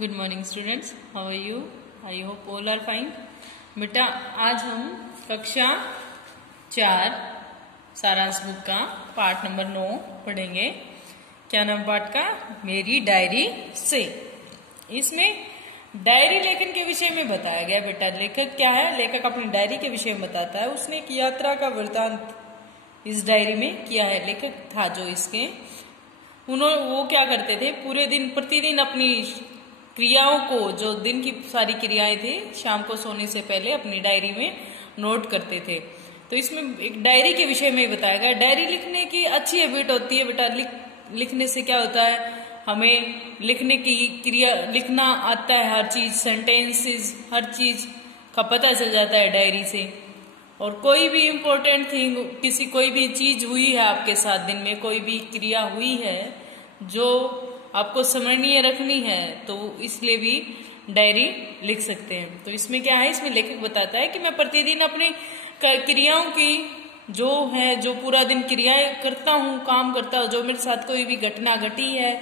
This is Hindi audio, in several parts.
Good morning students, how are you? I hope all are fine. बेटा आज हम कक्षा 4 सारांश बुक का पाठ नंबर 9 पढ़ेंगे। क्या नाम पाठ का? मेरी डायरी से। इसमें डायरी लेखन के विषय में बताया गया। बेटा लेखक क्या है? लेखक अपनी डायरी के विषय में बताता है। उसने एक यात्रा का वृतांत इस डायरी में किया है। लेखक था जो इसके वो क्या करते थे, पूरे दिन प्रतिदिन अपनी क्रियाओं को, जो दिन की सारी क्रियाएं थी, शाम को सोने से पहले अपनी डायरी में नोट करते थे। तो इसमें एक डायरी के विषय में बताया गया। डायरी लिखने की अच्छी हैबिट होती है बेटा। लिखने से क्या होता है, हमें लिखने की क्रिया, लिखना आता है, हर चीज, सेंटेंसेस, हर चीज का पता चल जाता है डायरी से। और कोई भी इम्पोर्टेंट थिंग, कोई भी चीज हुई है आपके साथ दिन में, कोई भी क्रिया हुई है जो आपको स्मरणीय रखनी है, तो इसलिए भी डायरी लिख सकते हैं। तो इसमें क्या है, इसमें लेखक बताता है कि मैं प्रतिदिन अपनी क्रियाओं की जो पूरा दिन क्रियाएं करता हूँ, काम करता हूँ, जो मेरे साथ कोई भी घटना घटी है,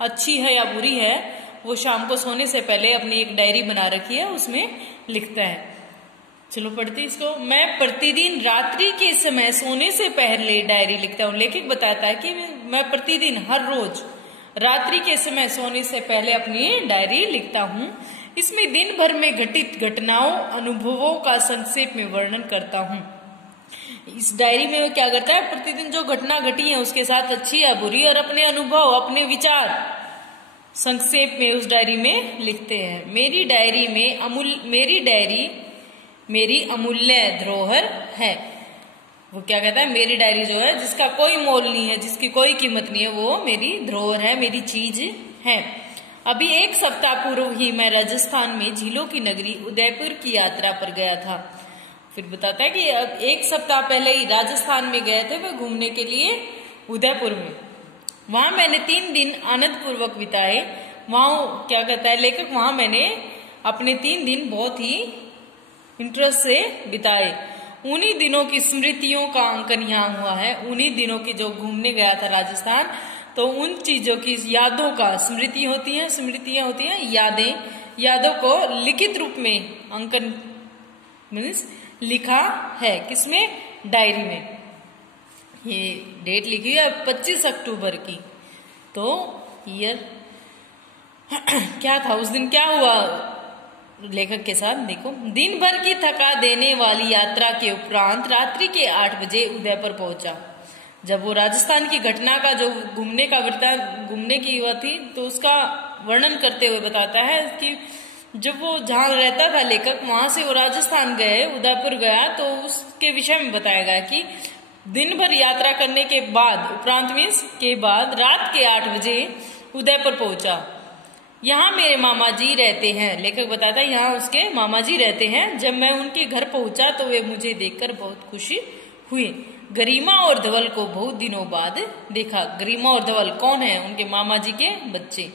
अच्छी है या बुरी है, वो शाम को सोने से पहले अपनी एक डायरी बना रखी है, उसमें लिखता है। चलो पढ़ते इसको। मैं प्रतिदिन रात्रि के समय सोने से पहले डायरी लिखता हूँ। लेखक बताता है कि मैं प्रतिदिन हर रोज रात्रि के समय सोने से पहले अपनी डायरी लिखता हूँ। इसमें दिन भर में घटित घटनाओं, अनुभवों का संक्षेप में वर्णन करता हूँ। इस डायरी में वो क्या करता है, प्रतिदिन जो घटना घटी है उसके साथ, अच्छी या बुरी, और अपने अनुभव, अपने विचार संक्षेप में उस डायरी में लिखते हैं। मेरी डायरी मेरी अमूल्य धरोहर है। वो क्या कहता है, मेरी डायरी जो है, जिसका कोई मोल नहीं है, जिसकी कोई कीमत नहीं है, वो मेरी धरोहर है, मेरी चीज है। अभी एक सप्ताह पूर्व ही मैं राजस्थान में झीलों की नगरी उदयपुर की यात्रा पर गया था। फिर बताता है कि अब एक सप्ताह पहले ही राजस्थान में गए थे वे घूमने के लिए, उदयपुर में। वहां मैंने 3 दिन आनंद पूर्वक बिताए। वहां क्या कहता है लेखक, वहां मैंने अपने 3 दिन बहुत ही इंटरेस्ट से बिताए। उन्हीं दिनों की स्मृतियों का अंकन यहाँ हुआ है। उन्हीं दिनों की, जो घूमने गया था राजस्थान, तो उन चीजों की यादों का, स्मृतियां होती हैं, यादों को लिखित रूप में अंकन मीन्स लिखा है। किसमें? डायरी में। ये डेट लिखी है 25 अक्टूबर की। तो ईयर क्या था, उस दिन क्या हुआ लेखक के साथ, देखो। दिन भर की थका देने वाली यात्रा के उपरांत रात्रि के 8 बजे उदयपुर पहुंचा। जब वो राजस्थान की घटना का, जो घूमने की हुआ थी, तो उसका वर्णन करते हुए बताता है कि जब वो जहां रहता था लेखक, वहां से वो राजस्थान गए, उदयपुर गया, तो उसके विषय में बताया गया कि दिन भर यात्रा करने के बाद, उपरांत मीन्स के बाद, रात के 8 बजे उदयपुर पहुंचा। यहाँ मेरे मामा जी रहते हैं। लेखक बताता है यहाँ उसके मामा जी रहते हैं। जब मैं उनके घर पहुंचा तो वे मुझे देखकर बहुत खुशी हुए। गरिमा और धवल को बहुत दिनों बाद देखा। गरिमा और धवल कौन है? उनके मामा जी के बच्चे।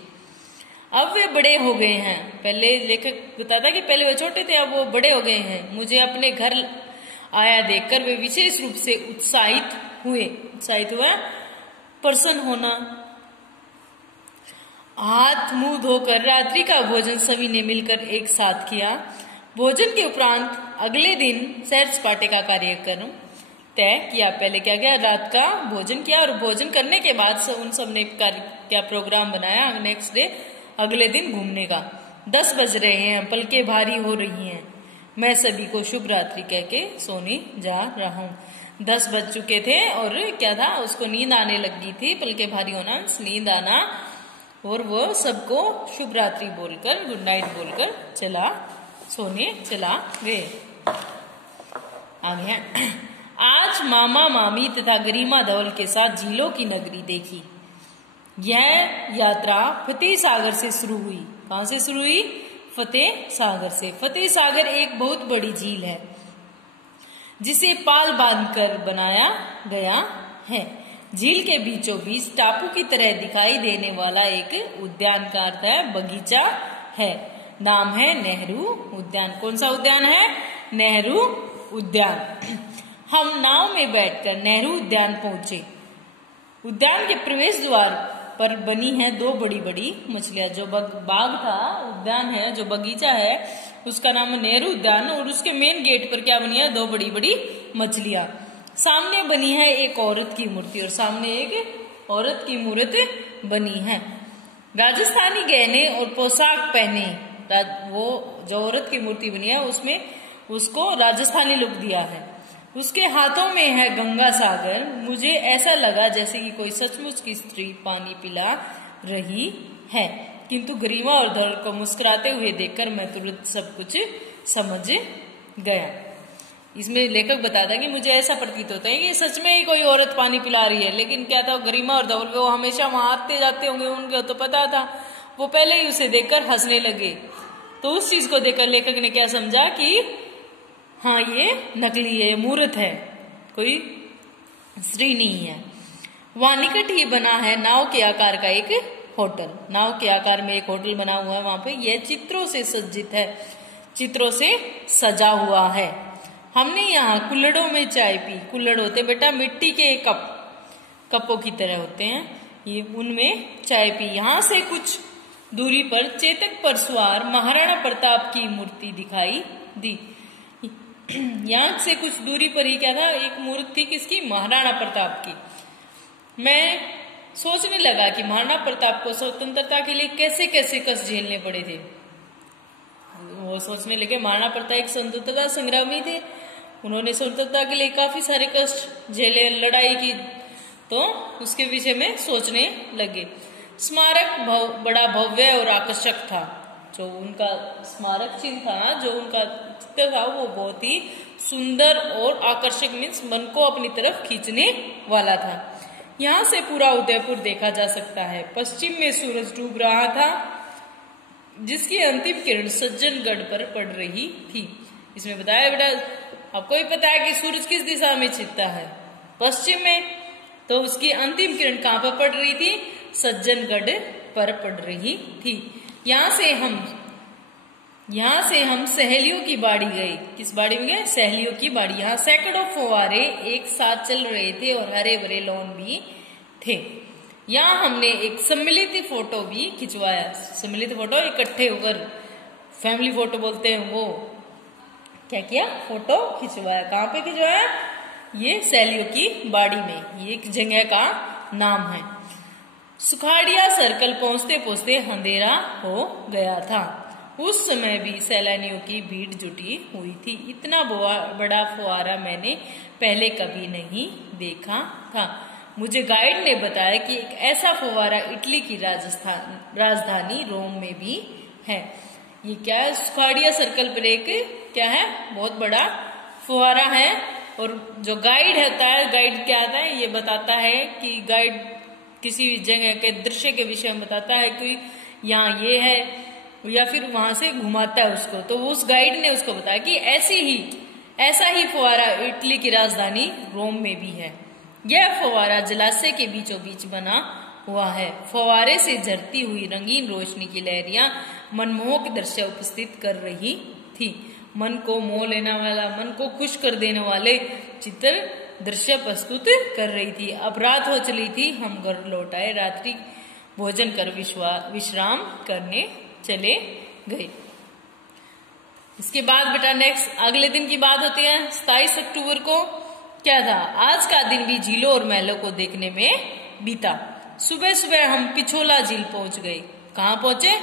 अब वे बड़े हो गए हैं। पहले लेखक बताता है कि पहले वे छोटे थे, अब वो बड़े हो गए हैं। मुझे अपने घर आया देखकर वे विशेष रूप से उत्साहित हुआ, प्रसन्न होना। हाथ मुंह धोकर रात्रि का भोजन सभी ने मिलकर एक साथ किया। भोजन के उपरांत अगले दिन सैर सपाटे का कार्यक्रम तय किया। पहले क्या किया, रात का भोजन किया, और भोजन करने के बाद उन सब ने क्या प्रोग्राम बनाया नेक्स्ट डे, अगले दिन घूमने का। 10 बज रहे हैं, पलकें भारी हो रही हैं। मैं सभी को शुभ रात्रि कह के सोने जा रहा हूँ। 10 बज चुके थे और क्या था, उसको नींद आने लगी थी। पलकें भारी होना, नींद आना, और वो सबको शुभ रात्रि बोलकर, गुड नाइट बोलकर सोने चला गए। आगे आज मामा मामी तथा गरिमा धवल के साथ झीलों की नगरी देखी। यह यात्रा फतेह सागर से शुरू हुई। कहां से शुरू हुई? फतेह सागर से। फतेह सागर एक बहुत बड़ी झील है जिसे पाल बांधकर बनाया गया है। झील के बीचों बीच टापू की तरह दिखाई देने वाला एक उद्यान का अर्थ है बगीचा है। नाम है नेहरू उद्यान। कौन सा उद्यान है? नेहरू उद्यान। हम नाव में बैठकर नेहरू उद्यान पहुंचे। उद्यान के प्रवेश द्वार पर बनी है 2 बड़ी बड़ी मछलियां। जो बाग था, उद्यान है, जो बगीचा है, उसका नाम है नेहरू उद्यान, और उसके मेन गेट पर क्या बनी है? 2 बड़ी बड़ी मछलियां। सामने बनी है एक औरत की मूर्ति, और सामने एक औरत की मूर्ति बनी है। राजस्थानी गहने और पोशाक पहने, वो जो औरत की मूर्ति बनी है उसमें उसको राजस्थानी लुक दिया है। उसके हाथों में है गंगा सागर। मुझे ऐसा लगा जैसे कि कोई सचमुच की स्त्री पानी पिला रही है, किंतु गरिमा और धौल को मुस्कुराते हुए देखकर मैं तुरंत सब कुछ समझ गया। इसमें लेखक बताता है कि मुझे ऐसा प्रतीत होता है कि सच में ही कोई औरत पानी पिला रही है, लेकिन क्या था, गरिमा और धौल वो हमेशा वहां आते जाते होंगे, उनको तो पता था। वो पहले ही उसे देखकर हंसने लगे। तो उस चीज को देखकर लेखक ने क्या समझा कि हाँ, ये नकली है, मूर्त है, कोई स्त्री नहीं है। वहां निकट ही बना है नाव के आकार का एक होटल। नाव के आकार में एक होटल बना हुआ है वहां पे। यह चित्रों से सज्जित है, चित्रों से सजा हुआ है। हमने यहाँ कुल्हड़ों में चाय पी। कुल्हड़ होते बेटा मिट्टी के कपों की तरह होते हैं, ये उनमें चाय पी। यहाँ से कुछ दूरी पर चेतक पर सवार महाराणा प्रताप की मूर्ति दिखाई दी। यहाँ से कुछ दूरी पर ही क्या था, एक मूर्ति थी, किसकी? महाराणा प्रताप की। मैं सोचने लगा कि महाराणा प्रताप को स्वतंत्रता के लिए कैसे कैसे कष्ट झेलने पड़े थे। वो सोचने लगे महाराणा प्रताप एक स्वतंत्रता संग्रामी थे, उन्होंने स्वतंत्रता के लिए काफी सारे कष्ट झेले, लड़ाई की, तो उसके विषय में सोचने लगे। स्मारक बड़ा भव्य और आकर्षक था। जो उनका स्मारक चिन्ह था, जो उनका चित्र था, वो बहुत ही सुंदर और आकर्षक, मीन्स मन को अपनी तरफ खींचने वाला था। यहाँ से पूरा उदयपुर देखा जा सकता है। पश्चिम में सूरज डूब रहा था, जिसकी अंतिम किरण सज्जनगढ़ पर पड़ रही थी। इसमें बताया बेटा, आपको भी पता है कि सूरज किस दिशा में छिपता है? पश्चिम में। तो उसकी अंतिम किरण कहाँ पर पड़ रही थी? सज्जनगढ़ पर पड़ रही थी। यहाँ से हम सहेलियों की बाड़ी गए। किस बाड़ी में गए? सहेलियों की बाड़ी। यहाँ सैकड़ों फव्वारे एक साथ चल रहे थे और हरे भरे लॉन भी थे। यहाँ हमने एक सम्मिलित फोटो भी खिंचवाया। सम्मिलित फोटो, इकट्ठे होकर फैमिली फोटो बोलते हैं, वो क्या किया? फोटो खिंचवाया। कहाँ पे खिंचवाया? ये सहेलियों की बाड़ी में, ये एक जगह का नाम है। सुखाड़िया सर्कल पहुंचते पहुंचते अंधेरा हो गया था। उस समय भी सैलानियों की भीड़ जुटी हुई थी। इतना बड़ा फुवारा मैंने पहले कभी नहीं देखा था। मुझे गाइड ने बताया कि एक ऐसा फुवारा इटली की राजधानी रोम में भी है। ये क्या है? सुखाड़िया सर्कल पर एक क्या है? बहुत बड़ा फुवारा है। और जो गाइड होता है, गाइड क्या आता है? ये बताता है कि गाइड किसी जगह के दृश्य के विषय में बताता है कि यहाँ ये है, या फिर वहां से घुमाता है उसको। तो उस गाइड ने उसको बताया कि ऐसा ही फुवारा इटली की राजधानी रोम में भी है। यह फुवारा जलाशय के बीचों बीच बना हुआ है। फुवारे से झरती हुई रंगीन रोशनी की लहरियां मनमोहक दृश्य उपस्थित कर रही थी। मन को मोह लेने वाला, मन को खुश कर देने वाले चित्र दृश्य प्रस्तुत कर रही थी। अब रात हो चली थी। हम घर लौट आए, रात्रि भोजन कर विश्राम करने चले गए। इसके बाद बेटा नेक्स्ट अगले दिन की बात होती है 27 अक्टूबर को। क्या था? आज का दिन भी झीलों और महलों को देखने में बीता। सुबह सुबह हम पिछोला झील पहुंच गए। कहाँ पहुंचे?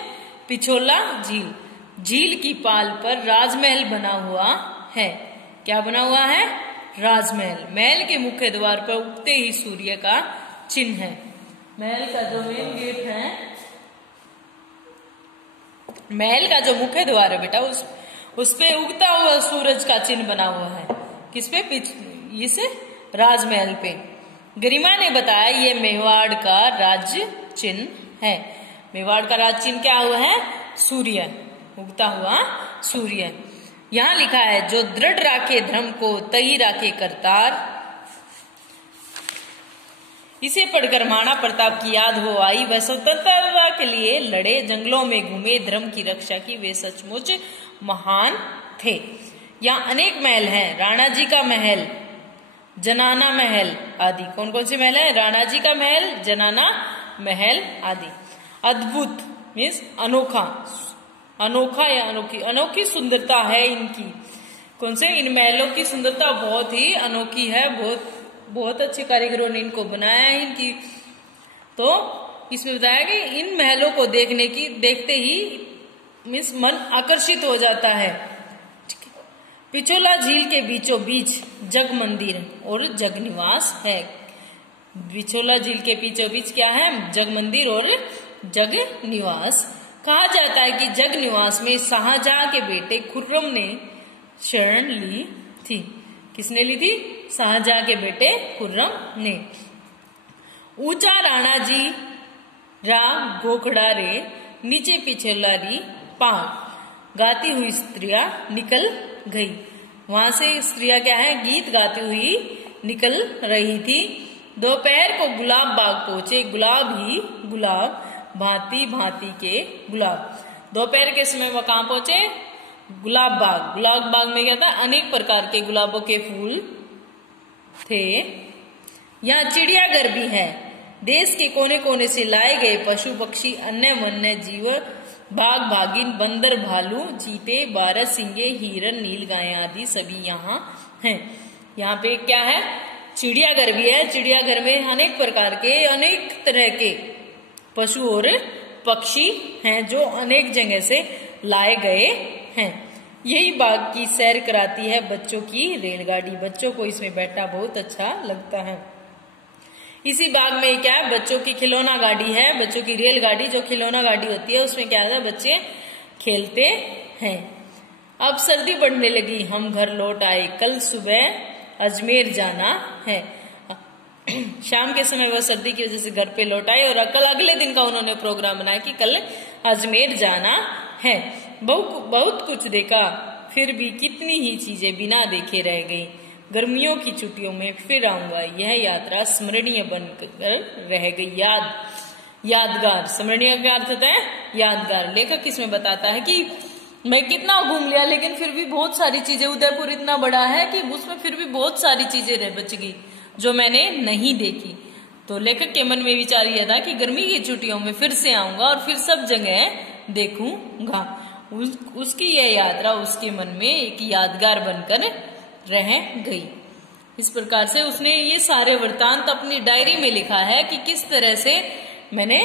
पिछोला झील। झील की पाल पर राजमहल बना हुआ है। क्या बना हुआ है? राजमहल। महल के मुख्य द्वार पर उगते ही सूर्य का चिन्ह है। महल का जो मेन गेट है, महल का जो मुख्य द्वार है बेटा, उस पे उगता हुआ सूरज का चिन्ह बना हुआ है। किस पे? इस राजमहल पे। गरिमा ने बताया ये मेवाड़ का राज्य चिन्ह है। मेवाड़ का राज्य चिन्ह क्या हुआ है? सूर्य, उगता हुआ सूर्य। यहाँ लिखा है, जो दृढ़ राखे धर्म को तई राखे करतार। इसे पढ़कर महाराणा प्रताप की याद हो आई। वह स्वतंत्रता के लिए लड़े, जंगलों में घूमे, धर्म की रक्षा की, वे सचमुच महान थे। यहाँ अनेक महल हैं। राणा जी का महल, जनाना महल आदि। कौन कौन से महल है? राणा जी का महल, जनाना महल आदि। अद्भुत मीन्स अनोखा, अनोखा या अनोखी, अनोखी सुंदरता है इनकी। कौन से? इन महलों की सुंदरता बहुत ही अनोखी है, बहुत अच्छे कारीगरों ने इनको बनाया है इनकी। तो इसमें बताया कि इन महलों को देखते ही मीन्स मन आकर्षित हो जाता है। पिछोला झील के बीचों बीच जग मंदिर और जग निवास है। पिछोला झील के बीचों बीच क्या है? जग मंदिर और जग निवास। कहा जाता है कि जग निवास में शाहजहां के बेटे खुर्रम ने शरण ली थी। किसने ली थी? शाहजहां के बेटे खुर्रम ने। ऊंचा राणा जी रा गोखड़ा रे नीचे पिछोला री पांव गाती हुई स्त्रियां निकल गई। वहां से स्त्रियां क्या है? गीत गाती हुई निकल रही थी। दोपहर को गुलाब बाग पहुंचे, गुलाब ही गुलाब, भांति भांति के गुलाब। दोपहर के समय वह कहां पहुंचे? गुलाब बाग। गुलाब बाग में क्या था? अनेक प्रकार के गुलाबों के फूल थे। यहाँ चिड़ियाघर भी है। देश के कोने कोने से लाए गए पशु पक्षी, अन्य वन्य जीव, बाघ भागिन, बंदर, भालू, चीते, बारहसिंगे, हिरन, नीलगाय आदि सभी यहाँ हैं। यहाँ पे क्या है? चिड़ियाघर भी है। चिड़ियाघर में अनेक प्रकार के, अनेक तरह के पशु और पक्षी हैं जो अनेक जगह से लाए गए हैं। यही बाग की सैर कराती है बच्चों की रेलगाड़ी। बच्चों को इसमें बैठना बहुत अच्छा लगता है। इसी बाग में क्या है? बच्चों की खिलौना गाड़ी है, बच्चों की रेलगाड़ी। जो खिलौना गाड़ी होती है उसमें क्या है? बच्चे खेलते हैं। अब सर्दी बढ़ने लगी, हम घर लौट आए, कल सुबह अजमेर जाना है। शाम के समय वह सर्दी की वजह से घर पे लौट आए और कल अगले दिन का उन्होंने प्रोग्राम बनाया कि कल अजमेर जाना है। बहुत कुछ देखा, फिर भी कितनी ही चीजें बिना देखे रह गई। गर्मियों की छुट्टियों में फिर आऊंगा। यह यात्रा स्मरणीय बनकर रह गई। यादगार, स्मरणीय का अर्थ होता है यादगार। लेखक इसमें बताता है कि मैं कितना घूम लिया लेकिन फिर भी बहुत सारी चीजें, उदयपुर इतना बड़ा है कि उसमें फिर भी बहुत सारी चीजें रह बच गई जो मैंने नहीं देखी। तो लेखक के मन में विचार यह था कि गर्मी की छुट्टियों में फिर से आऊंगा और फिर सब जगह देखूंगा। उसकी यह यात्रा उसके मन में एक यादगार बनकर रह गई। इस प्रकार से उसने ये सारे वृत्तांत अपनी डायरी में लिखा है कि किस तरह से मैंने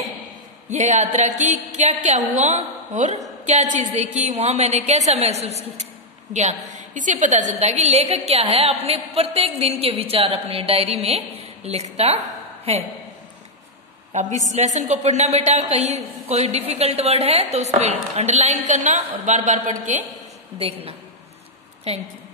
यह यात्रा की, क्या क्या हुआ और क्या चीज देखी, वहां मैंने कैसा महसूस किया। इससे पता चलता है कि लेखक क्या है, अपने प्रत्येक दिन के विचार अपनी डायरी में लिखता है। अब इस लेसन को पढ़ना बेटा, कहीं कोई डिफिकल्ट वर्ड है तो उस पर अंडरलाइन करना और बार बार पढ़ के देखना। Thank you.